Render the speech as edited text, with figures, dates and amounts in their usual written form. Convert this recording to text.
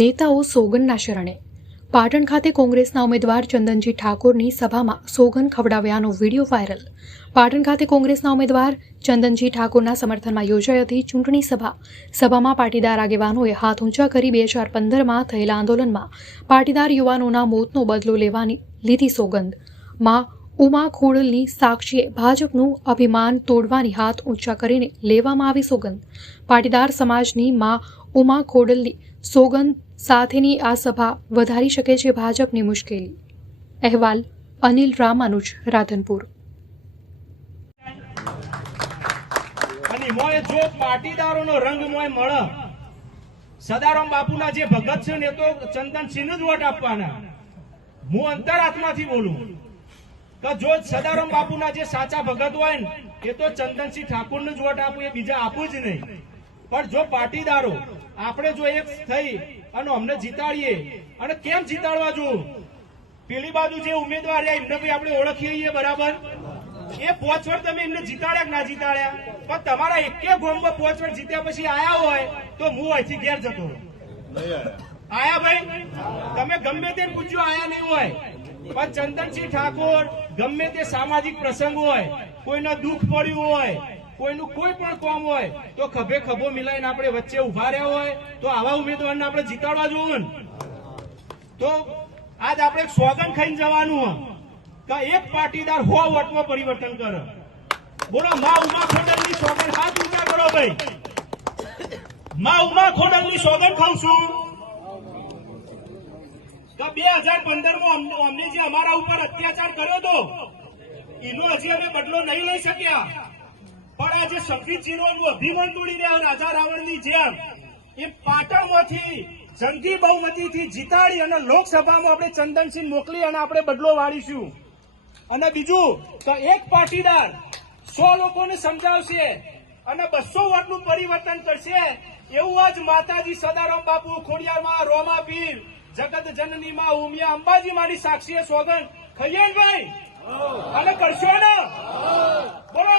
નેતાઓ સોગંદના શરણે. પાટણ ખાતે કોંગ્રેસના ઉમેદવાર ચંદનજી ઠાકોરની સભામાં સોગંદ ખવડાવ્યાનો વિડીયો વાયરલ. પાટણ ખાતે કોંગ્રેસના ઉમેદવાર ચંદનજી ઠાકોરના સમર્થનમાં યોજાઈ હતી ચૂંટણી સભા. સભામાં પાટીદાર આગેવાનોએ હાથ ઊંચા કરી 2015માં થયેલા આંદોલનમાં પાટીદાર યુવાનોના મોતનો બદલો લેવાની લીધી સોગંદ. માં ઉમા ખોડલની સાક્ષીએ ભાજપનું અભિમાન તોડવાની હાથ ઊંચા કરીને લેવામાં આવી સોગંદ. પાટીદાર સમાજની માં ઉમા ખોડલની સોગંદ સાથેની આ સભા વધારી શકે છે ભાજપની મુશ્કેલી. અહેવાલ અનિલ રામાનુજ, રાધનપુર. અને મોય જો પાટીદારોનો રંગ મોય મળે, સદારામ બાપુના જે ભગત છે ને તો ચંદનસિંહને જ વોટ આપવાના. હું અંતરાત્માથી બોલું કે જો સદારામ બાપુના જે સાચા ભગત હોય ને એ તો ચંદનસિંહ ઠાકોરને જ વોટ આપું, એ બીજા આપું જ નહીં. પણ જો પાટીદારો આપણે જો એક થઈ અને અમને જીતાડીએ, અને કેમ જીતાડવા જોઉં, પેલી બાજુ જે ઉમેદવાર રહ્યા એમને ભાઈ આપણે ઓળખીએ બરાબર. એ 5 વર્ષ તમે એમને જીતાડ્યા કે ના જીતાડ્યા, પણ તમારા એકે ગોમમાં 5 વર્ષ જીત્યા પછી આયા હોય તો હું અહીંથી ઘેર જતો આયા ભાઈ. તમે ગમે તે પૂછ્યું આયા નહીં હોય, પણ ચંદનસિંહ ઠાકોર ગમે તે સામાજિક પ્રસંગ હોય, કોઈના દુઃખ પડ્યું હોય, કોઈનું કોઈ પણ કામ હોય તો ખભે ખભો મિલાઈને આપણે વચ્ચે ઉભા રહ્યા હોય તો આવા ઉમેદવારને આપણે જીતાડવા જોવું ને. તો આજ આપણે સોગંદ ખાઈને જવાનું કે એક પાટીદાર 100 વોટમાં પરિવર્તન કરે. બોલો માં ઉમા ખોડલની સોગંદ હાથ ઊંચા કરો ભાઈ. માં ઉમા ખોડલની સોગંદ ખાઉં છું તો 2015માં અમને જે અમારા ઉપર અત્યાચાર કર્યો હતો એનો હજી અમે બદલો નહીં લઈ શક્યા. પણ આ જે સંગીતજીનું અભિમાન તોડી રહ્યા રાજા રાવણની જેમ એ પાટણમાંથી જંગી બહુમતીથી જીતાડી અને લોકસભામાં આપણે ચંદનસિંહ મોકલી અને આપણે બદલો વાળીશું. અને બીજું તો એક પાટીદાર 100 લોકોને સમજાવશે અને 200 વોટનું પરિવર્તન કરશે. એવું જ માતાજી સદારામ બાપુ, ખોડિયારમાં રોમા પીર, જગત જનની માં ઉમિયા અંબાજી મારી સાક્ષીએ સોગંદ ખાઈએ ને ભાઈ, અને કરશો ને. બોલો